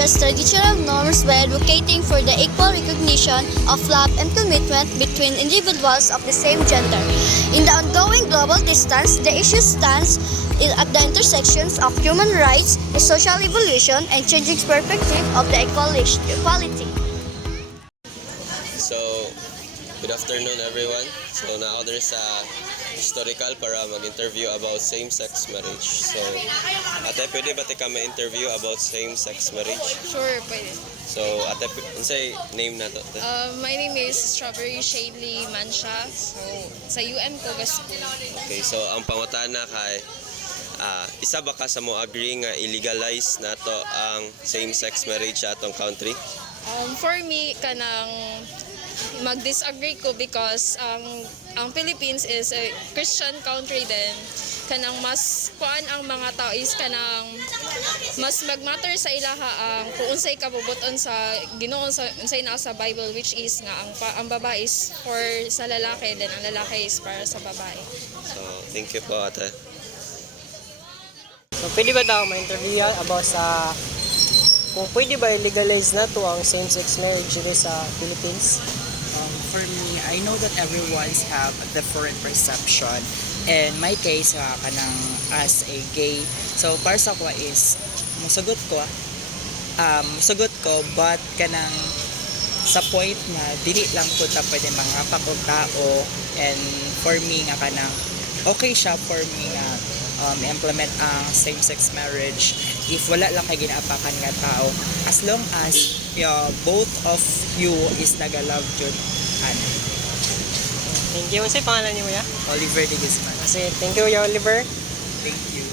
challenges traditional norms by advocating for the equal recognition of love and commitment between individuals of the same gender. In the ongoing global distance, the issue stands at the intersections of human rights, the social evolution, and changing perspective of the equality. So, good afternoon everyone. So now there's a historical para mag-interview about same-sex marriage. So, ate, pwede ba ka ma-interview about same-sex marriage? Sure, pwede. So, ate, unsay name na to? My name is Strawberry Shadley Mansha. So, sa UM Koga School. Okay, so ang pangutana kay isa ba ka sa mo agree nga illegalize na to ang same-sex marriage sa atong country? For me, kanang mag-disagree ko because ang Philippines is a Christian country din. Kanang mas kuan ang mga tao is kanang mas magmatter sa ilaha ang kung unsay kabubuton sa Ginoo sa unsay nasa Bible, which is nga ang babae is for sa lalaki, then ang lalaki is para sa babae. So, thank you po ate. So, pwede ba daw ma-interview about sa kung pwede ba legalize na to ang same-sex marriage dito sa Philippines? For me, I know that everyone's have a different perception. In my case, kanang as a gay, so para sa ko is musugot ko but kanang sa point na dili lang ko ta pwede mga pag-tao, and for me nga kanang okay siya for me nga implement ang same-sex marriage if wala lang kay ginaapakan nga tao, as long as both of you is naga-love jud. Thank you. Ano pangalan niyo ya? Oliver de Guzman. Kasi thank you ya Oliver. Thank you.